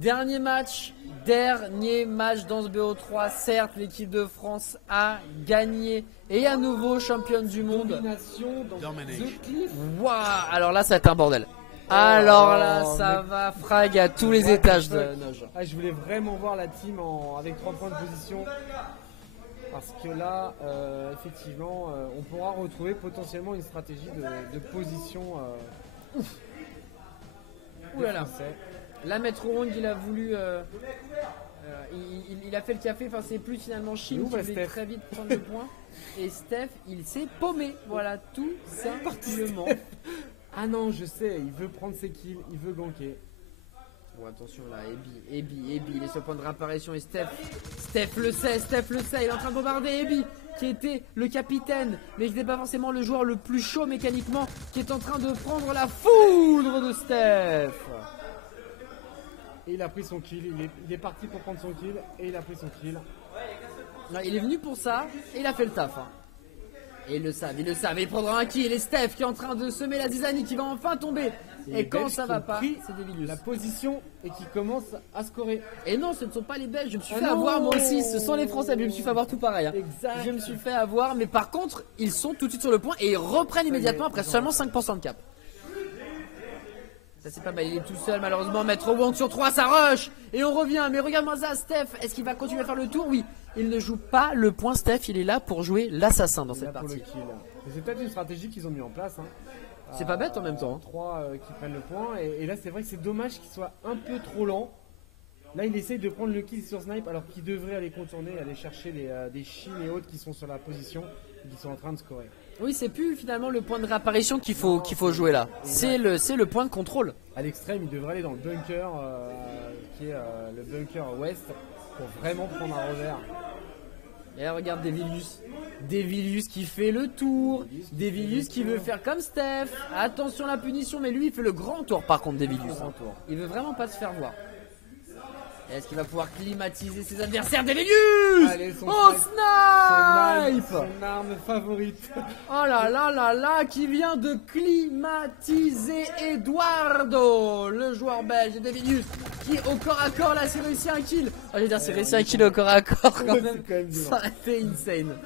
Dernier match dans ce BO3. Certes, l'équipe de France a gagné et est à nouveau championne du monde. Domination dans The Cliff. Waouh, alors là, ça va être un bordel. Alors là, ça va frag à tous les étages de Noge. Ah, je voulais vraiment voir la team avec 3 points de position. Parce que là, effectivement, on pourra retrouver potentiellement une stratégie de position. Ouh là là. Là, Maître Wong, il a voulu. Il a fait le café. Enfin, c'est plus finalement Shin qui voulait très vite prendre le point. Et Steph, il s'est paumé. Voilà, tout simplement. Ah non, je sais, il veut prendre ses kills, il veut ganker. Bon, attention là, Ebi, il est sur le point de réapparition et Steph le sait, il est en train de bombarder Ebi, qui était le capitaine, mais qui n'était pas forcément le joueur le plus chaud mécaniquement, qui est en train de prendre la foudre de Steph. Et il a pris son kill, il est parti pour prendre son kill, et il a pris son kill. Non, il est venu pour ça, et il a fait le taf. Hein. Et il le savent, il prendra un kill, et Steph qui est en train de semer la zizanie, qui va enfin tomber. Et quand ça va pas, c'est Devilius. La position et qui commence à scorer. Et non, ce ne sont pas les Belges, je me suis fait avoir moi aussi, ce sont les Français, mais je me suis fait avoir tout pareil. Hein. Exact. Je me suis fait avoir, mais par contre, ils sont tout de suite sur le point et ils reprennent immédiatement après seulement 5% de cap. Ça c'est pas mal, il est tout seul malheureusement, Maître Wong sur 3, ça rush. Et on revient, mais regarde-moi ça, Steph, est-ce qu'il va continuer à faire le tour? Oui, il ne joue pas le point Steph, il est là pour jouer l'assassin dans cette partie. C'est peut-être une stratégie qu'ils ont mis en place. Hein. C'est pas bête en même temps. 3 qui prennent le point. Et là, c'est vrai que c'est dommage qu'il soit un peu trop lent. Là, il essaye de prendre le kill sur Snipe alors qu'il devrait aller contourner, aller chercher des Shin et autres qui sont sur la position et qui sont en train de scorer. Oui, c'est plus finalement le point de réapparition qu'il faut jouer là. C'est le point de contrôle. À l'extrême, il devrait aller dans le bunker qui est le bunker ouest pour vraiment prendre un revers. Et là, regarde Devilius qui fait le tour. Devilius qui veut faire comme Steph. Attention la punition, mais lui il fait le grand tour par contre Devilius. Il veut vraiment pas se faire voir. Est-ce qu'il va pouvoir climatiser ses adversaires? Devilius! Allez, snipe! Son arme favorite. Oh là là là là, qui vient de climatiser Eduardo, le joueur belge. Devilius qui au corps à corps là s'est réussi un kill. Oh, je veux dire, c'est réussi un kill au corps à corps quand même. Ça aurait été insane.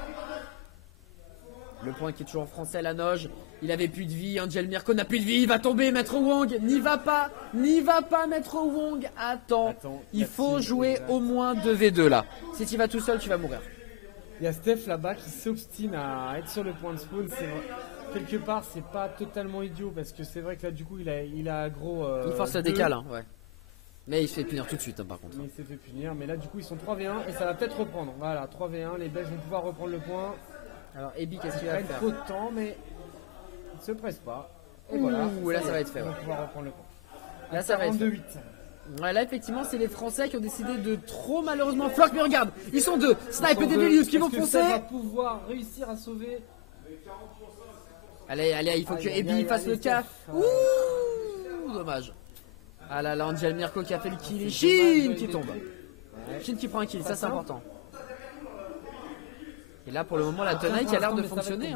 Le point qui est toujours français à la Noge. Il avait plus de vie, Angel Mirko n'a plus de vie, il va tomber, Maître Wong, n'y va pas, Maître Wong, attends, il faut jouer au moins 2v2 là. Si tu vas tout seul, tu vas mourir. Il y a Steph là-bas qui s'obstine à être sur le point de spawn, quelque part c'est pas totalement idiot parce que c'est vrai que là du coup il a gros... il force le décal, hein, ouais. Mais il se fait punir tout de suite hein, par contre. Il s'est fait punir, mais là du coup ils sont 3v1 et ça va peut-être reprendre. Voilà, 3v1, les Belges vont pouvoir reprendre le point. Alors Ebi, qu'est-ce qu'il va faire? Trop de temps, mais il se presse pas. Et voilà, là ça va être fait. Ils vont pouvoir reprendre le point. Là ça va être fait. Ouais, là effectivement c'est les Français qui ont décidé de trop malheureusement flock, mais regarde, ils sont deux, Snipe et Devilius qui vont foncer. Ça va pouvoir réussir à sauver. Allez, il faut que Ebi fasse le cas. Ouh, dommage. Ah là là, Angel Mirko qui a fait le kill et Shin qui tombe. Shin qui prend un kill, ça c'est important. Et là pour le moment la tenaille qui a l'air de fonctionner.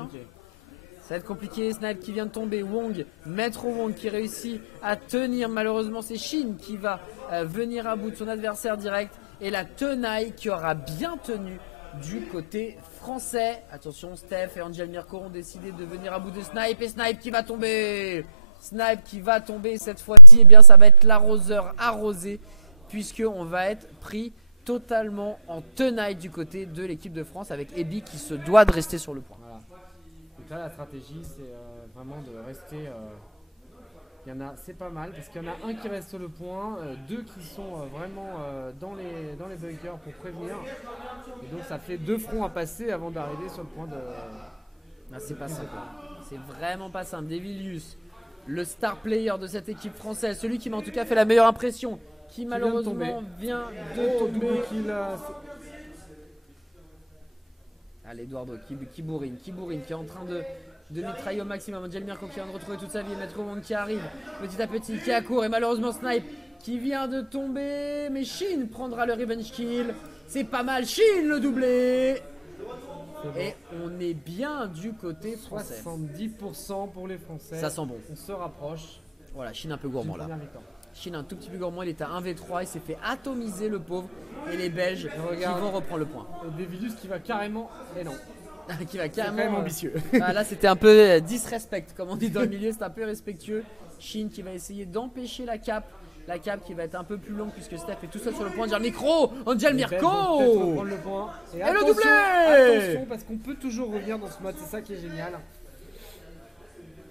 Ça va être compliqué, Snipe qui vient de tomber, Wong, Maître Wong qui réussit à tenir, malheureusement c'est Shin qui va venir à bout de son adversaire direct. Et la tenaille qui aura bien tenu du côté français. Attention, Steph et Angel Mirko ont décidé de venir à bout de Snipe et Snipe qui va tomber. Snipe qui va tomber cette fois-ci, et bien ça va être l'arroseur arrosé puisqu'on va être pris totalement en tenaille du côté de l'équipe de France avec Ebi qui se doit de rester sur le point. Voilà. Donc là la stratégie c'est vraiment de rester, c'est pas mal parce qu'il y en a un qui reste sur le point, deux qui sont vraiment dans les bunkers pour prévenir. Et donc ça fait 2 fronts à passer avant d'arriver sur le point de... Ah, c'est pas simple, c'est vraiment pas simple. Devilius, le star player de cette équipe française, celui qui m'a en tout cas fait la meilleure impression, qui malheureusement vient de tomber. Allez, Eduardo qui bourrine, qui est en train de mitrailler au maximum. Angel Mirko qui vient de retrouver toute sa vie. Maître Wong qui arrive petit à petit, qui accourt. Et malheureusement Snipe qui vient de tomber. Mais Shin prendra le revenge kill. C'est pas mal, Shin le doublé. Et on est bien du côté français. 70% pour les Français. Ça sent bon. On se rapproche. Voilà, Shin un peu gourmand là. Shin un tout petit peu gourmand, il était à 1v3, il s'est fait atomiser le pauvre. Et les Belges qui vont reprendre le point. Devilus qui va carrément. Et non. Qui va Quand même ambitieux. Là c'était un peu disrespect, comme on dit dans le milieu, c'est un peu respectueux. Shin qui va essayer d'empêcher la cape. La cape qui va être un peu plus longue puisque Steph est tout seul sur le point de dire micro, Angel Mirko. Prendre le point. Et le doublé. Attention parce qu'on peut toujours revenir dans ce match, c'est ça qui est génial.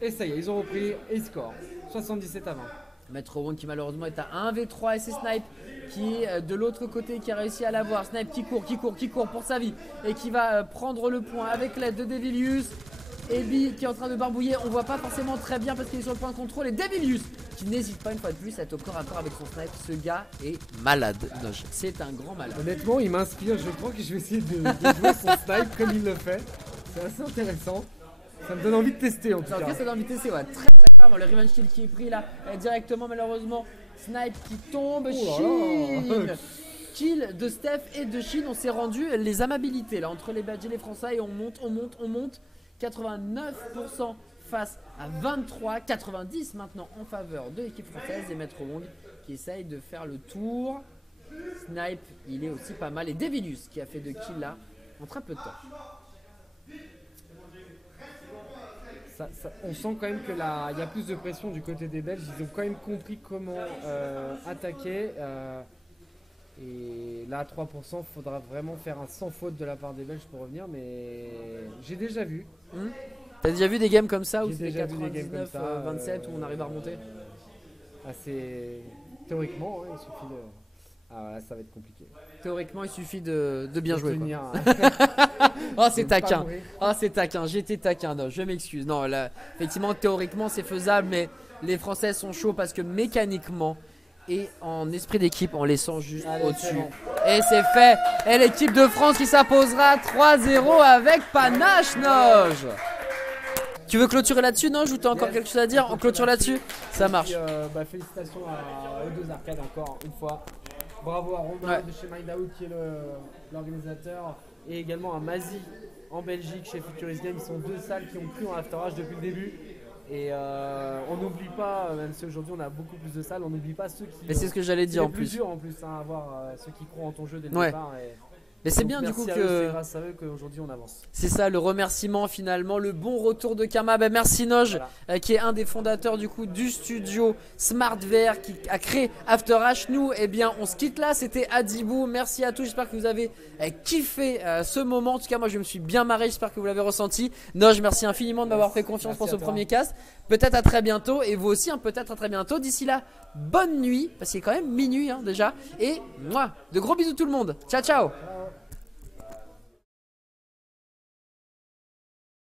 Et ça y est, ils ont repris et ils scorent 77 à 20. Maître Wong qui malheureusement est à 1v3 et c'est Snipe qui est de l'autre côté qui a réussi à l'avoir. Snipe qui court pour sa vie et qui va prendre le point avec l'aide de Devilius. Ebi qui est en train de barbouiller, on voit pas forcément très bien parce qu'il est sur le point de contrôle. Et Devilius qui n'hésite pas une fois de plus à être au corps à corps avec son Snipe. Ce gars est malade, Noge. C'est un grand malade. Honnêtement, il m'inspire. Je crois que je vais essayer de jouer son Snipe comme il le fait. C'est assez intéressant. Ça me donne envie de tester en tout cas. Ça donne envie de tester, ouais. Très très clairement. Le revenge kill qui est pris là directement malheureusement. Snipe qui tombe. Shin. Kill de Steph et de Shin. On s'est rendu les amabilités là entre les Belges et les Français et on monte. 89% face à 23, 90 maintenant en faveur de l'équipe française et Maître Wong qui essaye de faire le tour. Snipe, il est aussi pas mal et Devilius qui a fait 2 kills là en très peu de temps. On sent quand même que là, il y a plus de pression du côté des Belges. Ils ont quand même compris comment attaquer. Et là, à 3%, il faudra vraiment faire un sans faute de la part des Belges pour revenir. Mais j'ai déjà vu. T'as déjà vu des games comme ça où c'est 99, 27 où on arrive à remonter? Théoriquement, il suffit de. Ah voilà, ça va être compliqué. Théoriquement, il suffit de bien jouer. Quoi. Oh, c'est taquin. Oh, c'est taquin. J'étais taquin. Non, je m'excuse. Non, là, effectivement, théoriquement, c'est faisable, mais les Français sont chauds parce que mécaniquement et en esprit d'équipe, on les sent juste au-dessus. Bon. Et c'est fait. Et l'équipe de France qui s'imposera 3-0 avec panache, Noge. Tu veux clôturer là-dessus, non? Ou t'as encore quelque chose à dire? On clôture là-dessus. Ça marche. Félicitations aux deux arcades encore une fois. Bravo à Romain de chez Mindout qui est l'organisateur et également à Mazi en Belgique chez Futurist Games. Ils sont 2 salles qui ont cru en After H depuis le début. Et on n'oublie pas, même si aujourd'hui on a beaucoup plus de salles, on n'oublie pas ceux qui. Et c'est ce que j'allais dire en plus. C'est plus dur en plus à avoir ceux qui croient en ton jeu dès le départ. Mais c'est bien du coup que c'est grâce à eux qu'aujourd'hui on avance. C'est ça le remerciement finalement, le bon retour de Kama. Merci Noge qui est un des fondateurs du coup du studio SmartVR qui a créé After H. Nous on se quitte là, c'était Adibou. Merci à tous, j'espère que vous avez kiffé ce moment. En tout cas moi je me suis bien marré, j'espère que vous l'avez ressenti. Noge, merci infiniment de m'avoir fait confiance pour ce premier cast. Peut-être à très bientôt et vous aussi peut-être à très bientôt. D'ici là, bonne nuit parce qu'il est quand même minuit déjà. Et moi, de gros bisous tout le monde. Ciao ciao.